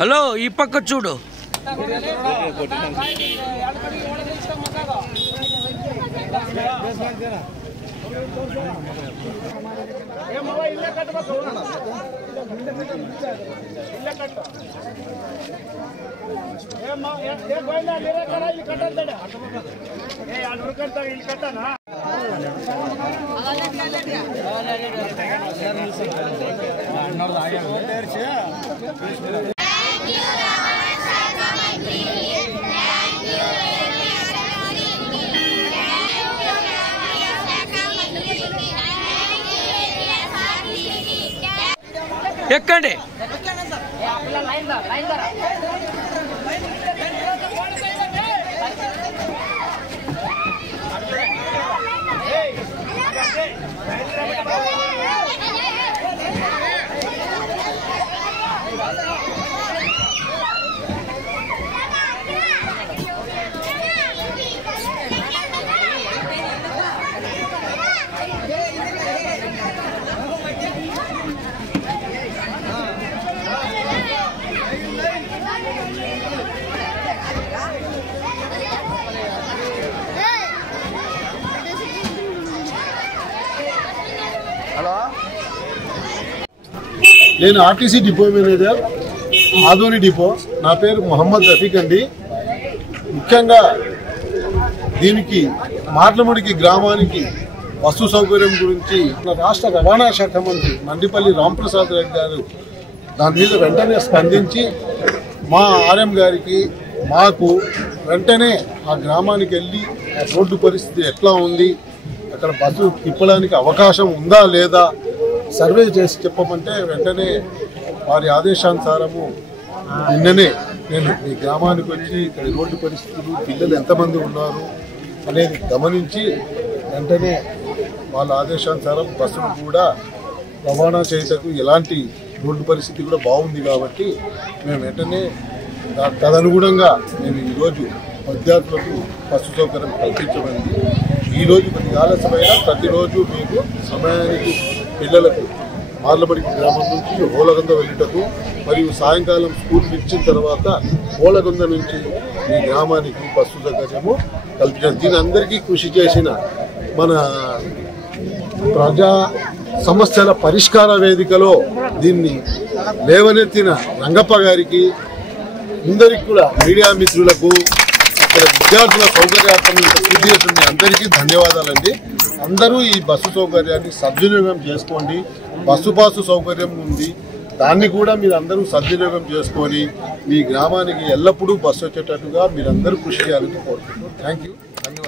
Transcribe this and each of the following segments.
Hello ఈ పక్క చూడు. ఎక్కండి. నేను RTC depot manager Adoni depot. నా పేరు మొహమ్మద్ రఫీక్ అండి. ముఖ్యంగా దీనికి మార్లముడికి గ్రామానికి బస్సు సౌకర్యం గురించి రాష్ట్ర రవాణా శాఖ మంత్రి మండిపల్లి రాంప్రసాద్ రెడ్డి గారు దాని మీద వెంటనే స్పందించి మా ఆర్ఎం గారికి మాకు వెంటనే ఆ గ్రామానికి వెళ్ళి ఆ రోడ్డు పరిస్థితి ఎట్లా ఉంది, అక్కడ బస్సు తిప్పడానికి అవకాశం ఉందా లేదా సర్వే చేసి చెప్పమంటే వెంటనే వారి ఆదేశానుసారము నిన్ననే నేను ఈ గ్రామానికి వచ్చి ఇక్కడ రోడ్డు పరిస్థితులు, పిల్లలు ఎంతమంది ఉన్నారు అనేది గమనించి వెంటనే వాళ్ళ ఆదేశానుసారం బస్సులు కూడా రవాణా చేయటకు ఎలాంటి రోడ్డు పరిస్థితి కూడా బాగుంది కాబట్టి మేము వెంటనే తదనుగుణంగా మేము ఈరోజు విద్యార్థులకు బస్సు సౌకర్యం కల్పించబడింది. ఈరోజు కొద్ది ఆలస్యమైన ప్రతిరోజు మీకు సమయానికి పిల్లలకు మార్లబడికి గ్రామం నుంచి ఓలగొంద వెళ్ళటకు మరియు సాయంకాలం స్కూల్ ఇచ్చిన తర్వాత ఓలగొంద నుంచి మీ గ్రామానికి బస్సు సౌకర్యము కల్పించారు. దీని అందరికీ కృషి చేసిన మన ప్రజా సమస్యల పరిష్కార వేదికలో దీన్ని లేవనెత్తిన రంగప్ప గారికి, అందరికి కూడా మీడియా మిత్రులకు, ఇక్కడ విద్యార్థుల సౌకర్యార్థం కృషి చేసిన అందరికీ ధన్యవాదాలండి. అందరూ ఈ బస్సు సౌకర్యాన్ని సద్వినియోగం చేసుకోండి. బస్సు పాసు సౌకర్యం ఉంది, దాన్ని కూడా మీరు అందరూ సద్వినియోగం చేసుకొని మీ గ్రామానికి ఎల్లప్పుడూ బస్సు వచ్చేటట్టుగా మీరందరూ కృషి చేయాలని కోరుకుంటున్నాను. Thank you. ధన్యవాదాలు.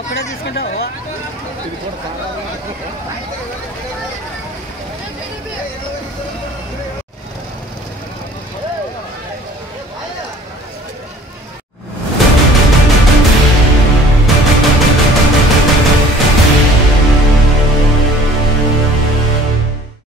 ఒక్కడే తీసుకుంటావు.